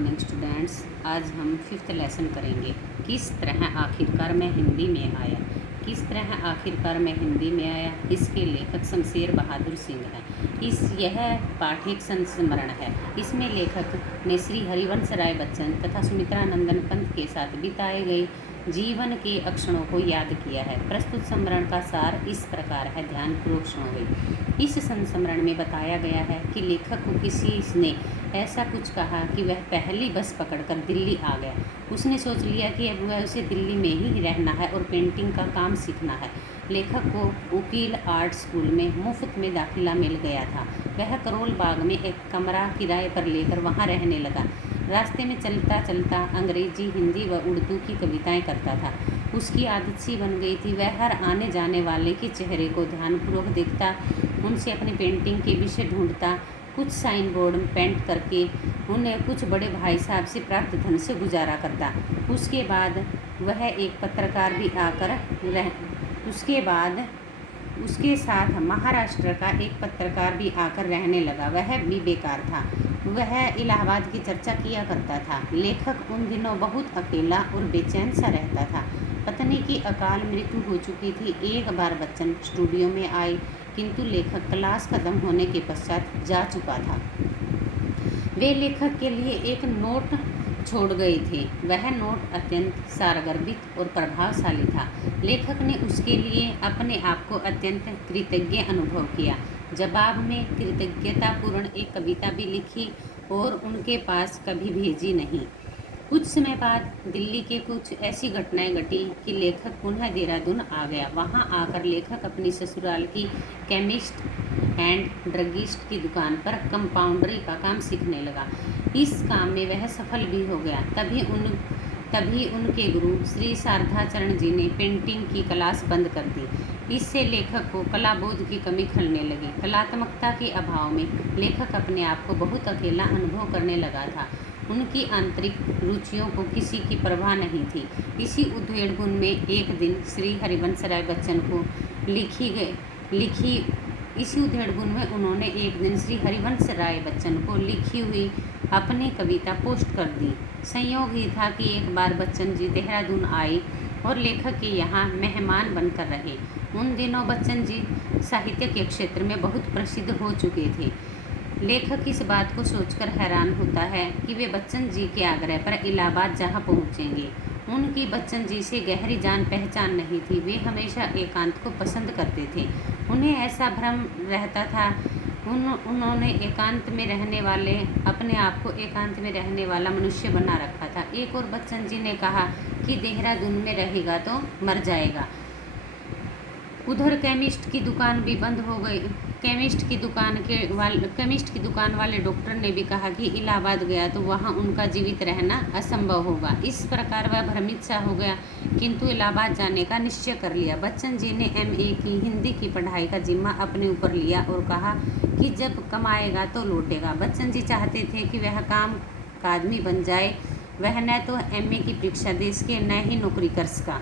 Morning students. आज हम 5th lesson करेंगे। किस तरह आखिरकार मैं हिंदी में आया। किस तरह आखिरकार मैं हिंदी में आया, इसके लेखक शमशेर बहादुर सिंह हैं। यह पाठ एक संस्मरण है। इसमें लेखक ने श्री हरिवंश राय बच्चन तथा सुमित्रा नंदन पंत के साथ बिताए गए जीवन के अक्षणों को याद किया है। प्रस्तुत संस्मरण का सार इस प्रकार है, ध्यानपूर्वक सुनोगे। इस संस्मरण में बताया गया है कि लेखक को किसी ने ऐसा कुछ कहा कि वह पहली बस पकड़कर दिल्ली आ गया। उसने सोच लिया कि अब वह उसे दिल्ली में ही रहना है और पेंटिंग का काम सीखना है। लेखक को वकील आर्ट स्कूल में मुफ्त में दाखिला मिल गया था। वह करोल बाग में एक कमरा किराए पर लेकर वहाँ रहने लगा। रास्ते में चलता चलता अंग्रेजी, हिंदी व उर्दू की कविताएं करता था। उसकी आदत सी बन गई थी। वह हर आने जाने वाले के चेहरे को ध्यानपूर्वक देखता, उनसे अपनी पेंटिंग के विषय ढूंढता, कुछ साइन बोर्ड में पेंट करके उन्हें कुछ बड़े भाई साहब से प्राप्त धन से गुजारा करता। उसके बाद वह एक पत्रकार भी आकर उसके बाद उसके साथ महाराष्ट्र का एक पत्रकार भी आकर रहने लगा। वह भी बेकार था। वह इलाहाबाद की चर्चा किया करता था। लेखक उन दिनों बहुत अकेला और बेचैन सा रहता था। पत्नी की अकाल मृत्यु हो चुकी थी। एक बार बच्चन स्टूडियो में आए, किंतु लेखक क्लास खत्म होने के पश्चात जा चुका था। वे लेखक के लिए एक नोट छोड़ गए थे। वह नोट अत्यंत सारगर्भित और प्रभावशाली था। लेखक ने उसके लिए अपने आप को अत्यंत कृतज्ञ अनुभव किया। जवाब में कृतज्ञतापूर्ण एक कविता भी लिखी और उनके पास कभी भेजी नहीं। कुछ समय बाद दिल्ली के कुछ ऐसी घटनाएं घटी कि लेखक पुनः देहरादून आ गया। वहां आकर लेखक अपनी ससुराल की केमिस्ट एंड ड्रगिस्ट की दुकान पर कंपाउंडरी का काम सीखने लगा। इस काम में वह सफल भी हो गया। तभी उनके गुरु श्री शारदाचरण जी ने पेंटिंग की क्लास बंद कर दी। इससे लेखक को कलाबोध की कमी खलने लगी। कलात्मकता के अभाव में लेखक अपने आप को बहुत अकेला अनुभव करने लगा था। उनकी आंतरिक रुचियों को किसी की परवाह नहीं थी। इसी उद्वेग में एक दिन श्री हरिवंश राय बच्चन को उन्होंने एक दिन श्री हरिवंश राय बच्चन को लिखी हुई अपनी कविता पोस्ट कर दी। संयोग ही था कि एक बार बच्चन जी देहरादून आए और लेखक के यहाँ मेहमान बनकर रहे। उन दिनों बच्चन जी साहित्य के क्षेत्र में बहुत प्रसिद्ध हो चुके थे। लेखक इस बात को सोचकर हैरान होता है कि वे बच्चन जी के आग्रह पर इलाहाबाद जहाँ पहुँचेंगे। उनकी बच्चन जी से गहरी जान पहचान नहीं थी। वे हमेशा एकांत को पसंद करते थे। उन्हें ऐसा भ्रम रहता था उन्होंने अपने आप को एकांत में रहने वाला मनुष्य बना रखा था। एक और बच्चन जी ने कहा कि देहरादून में रहेगा तो मर जाएगा। उधर केमिस्ट की दुकान भी बंद हो गई। केमिस्ट की दुकान वाले डॉक्टर ने भी कहा कि इलाहाबाद गया तो वहाँ उनका जीवित रहना असंभव होगा। इस प्रकार वह भ्रमित सा हो गया, किंतु इलाहाबाद जाने का निश्चय कर लिया। बच्चन जी ने MA की हिंदी की पढ़ाई का जिम्मा अपने ऊपर लिया और कहा कि जब कमाएगा तो लौटेगा। बच्चन जी चाहते थे कि वह काम का आदमी बन जाए। वह न तो MA की परीक्षा दे सके, न ही नौकरी कर सका।